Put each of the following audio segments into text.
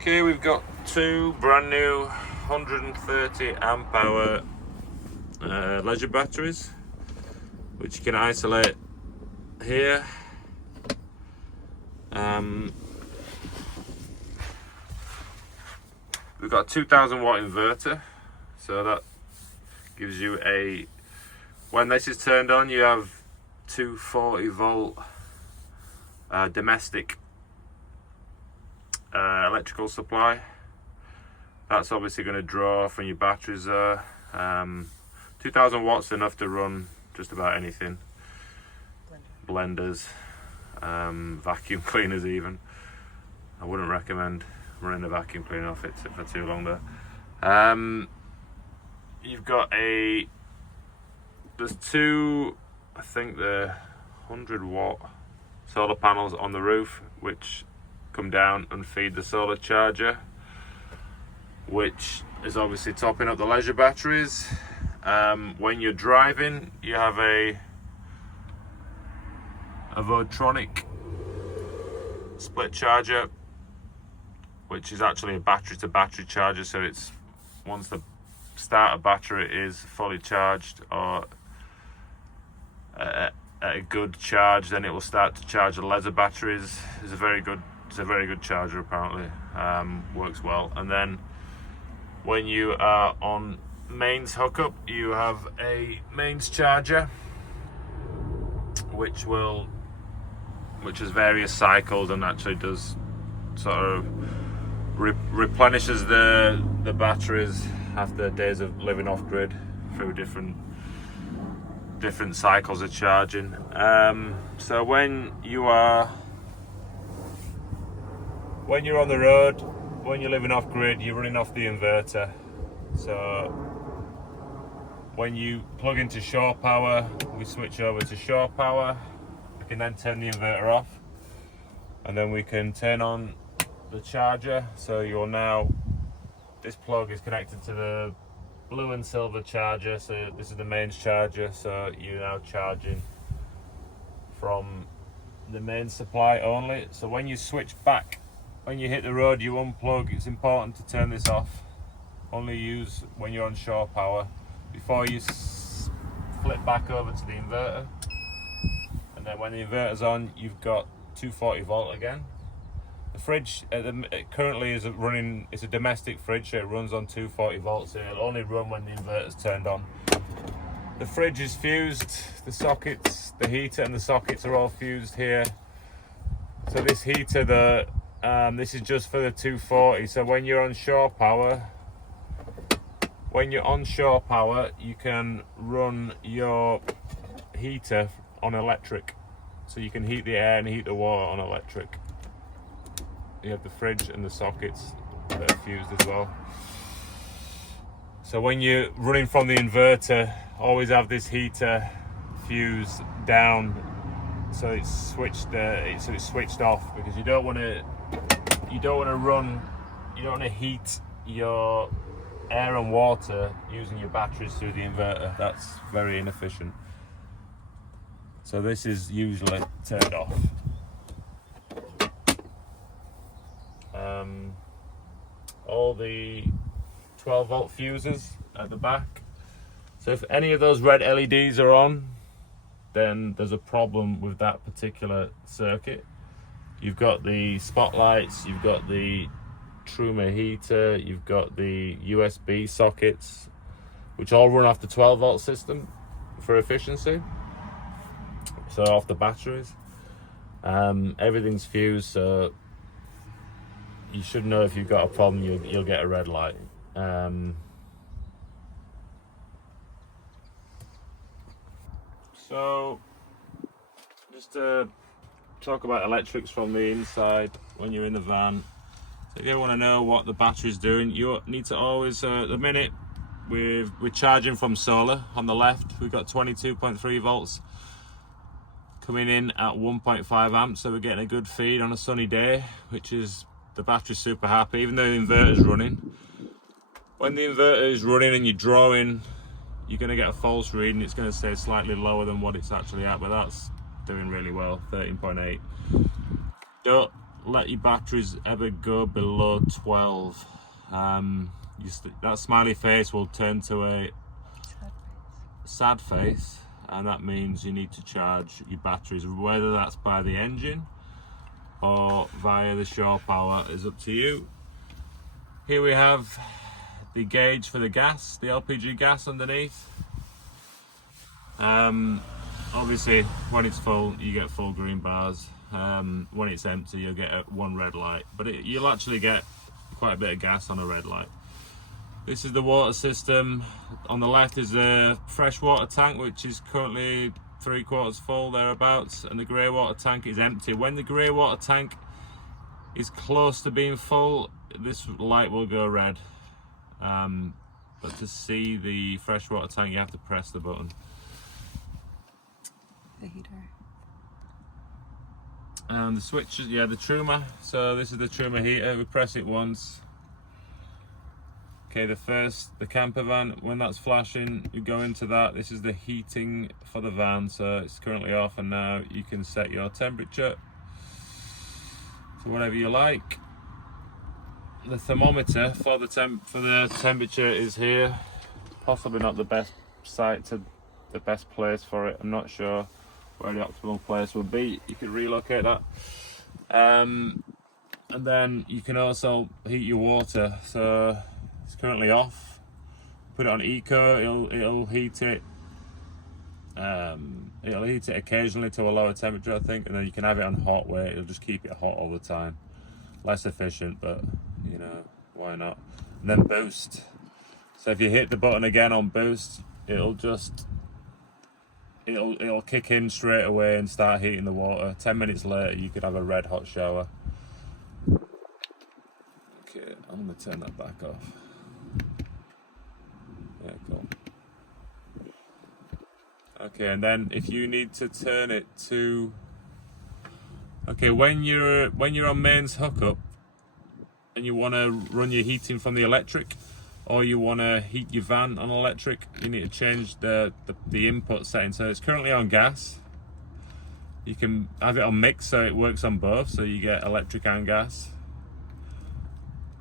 Okay, we've got two brand new 130 amp hour leisure batteries, which you can isolate here. We've got a 2000 watt inverter, so that gives you when this is turned on, you have 240 volt domestic electrical supply. That's obviously going to draw from your batteries there. 2000 watts enough to run just about anything. Blenders, vacuum cleaners even. I wouldn't recommend running a vacuum cleaner off it for too long there. You've got there's two, I think they're 100 watt solar panels on the roof, which come down and feed the solar charger, which is obviously topping up the leisure batteries. When you're driving, you have a Votronic split charger, which is actually a battery to battery charger, so it's once the starter battery is fully charged or at a good charge, then it will start to charge the leisure batteries. It's a very good charger apparently. Works well. And then when you are on mains hookup, you have a mains charger which has various cycles and actually does sort of replenishes the batteries after days of living off grid through different cycles of charging. So when you're on the road, when you're living off grid, you're running off the inverter. So when you plug into shore power, we switch over to shore power. We can then turn the inverter off, and then we can turn on the charger. So this plug is connected to the blue and silver charger, so this is the mains charger, so you're now charging from the main supply only. So when you switch back, when you hit the road, you unplug. It's important to turn this off. Only use when you're on shore power before you flip back over to the inverter. And then when the inverter's on, you've got 240 volt again. The fridge currently is running, it's a domestic fridge, so it runs on 240 volts, so it'll only run when the inverter's turned on. The fridge is fused, the sockets, the heater and the sockets are all fused here. So this heater, this is just for the 240, so when you're on shore power, you can run your heater on electric. So you can heat the air and heat the water on electric. You have the fridge and the sockets that are fused as well. So when you're running from the inverter, always have this heater fused down so it's switched off, because you don't want to heat your air and water using your batteries through the inverter. That's very inefficient. So this is usually turned off. All the 12 volt fuses at the back. So if any of those red LEDs are on, then there's a problem with that particular circuit. You've got the spotlights, you've got the Truma heater, you've got the USB sockets, which all run off the 12 volt system for efficiency. So off the batteries. Everything's fused, so you should know if you've got a problem, you'll get a red light. So just to talk about electrics from the inside when you're in the van. So if you want to know what the battery's doing, you need to always, at the minute we're charging from solar. On the left we've got 22.3 volts coming in at 1.5 amps, so we're getting a good feed on a sunny day, which is, the battery's super happy, even though the inverter's running. When the inverter is running and you're drawing, you're going to get a false reading. It's going to stay slightly lower than what it's actually at, but that's doing really well, 13.8. let your batteries ever go below 12. That smiley face will turn to a sad face, and that means you need to charge your batteries, whether that's by the engine or via the shore power is up to you. Here we have the gauge for the gas, the LPG gas underneath. Obviously when it's full you get full green bars. When it's empty you'll get one red light, but you'll actually get quite a bit of gas on a red light. This is the water system. On the left is the fresh water tank, which is currently 3/4 full thereabouts, and the grey water tank is empty. When the grey water tank is close to being full, this light will go red. But to see the fresh water tank you have to press the button. The heater. And the switch is, yeah, the Truma. So this is the Truma heater. We press it once. Okay, the camper van, when that's flashing, you go into that. This is the heating for the van, so it's currently off, and now you can set your temperature to whatever you like. The thermometer for the temperature is here. Possibly not the best the best place for it. I'm not sure where the optimal place would be. You could relocate that. And then you can also heat your water. So it's currently off. Put it on eco, it'll heat it. It'll heat it occasionally to a lower temperature, I think, and then you can have it on hot where it'll just keep it hot all the time. Less efficient, but you know, why not? And then boost. So if you hit the button again on boost, it'll kick in straight away and start heating the water. 10 minutes later you could have a red hot shower. Okay, I'm gonna turn that back off. Yeah, cool. Okay, and then if you need to turn it to, okay, when you're on mains hookup and you want to run your heating from the electric, or you want to heat your van on electric, you need to change the input setting. So it's currently on gas. You can have it on mix so it works on both, so you get electric and gas.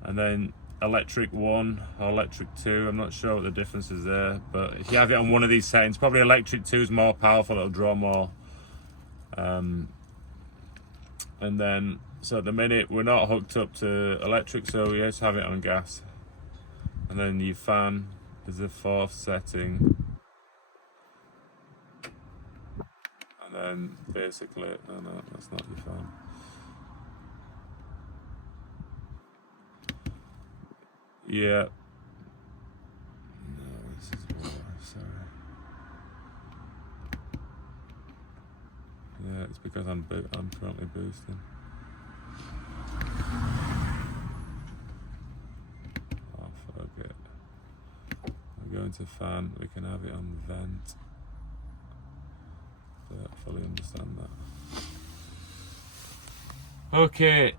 And then electric 1 or electric 2, I'm not sure what the difference is there, but if you have it on one of these settings, probably electric 2 is more powerful, it'll draw more. And then, so at the minute we're not hooked up to electric, so we just have it on gas. And then your fan is the 4th setting. And then basically, no, that's not your fan. Yeah. No, this is water, sorry. Yeah, it's because I'm currently boosting. Okay. We're going to fan, we can have it on vent. Don't fully understand that. Okay.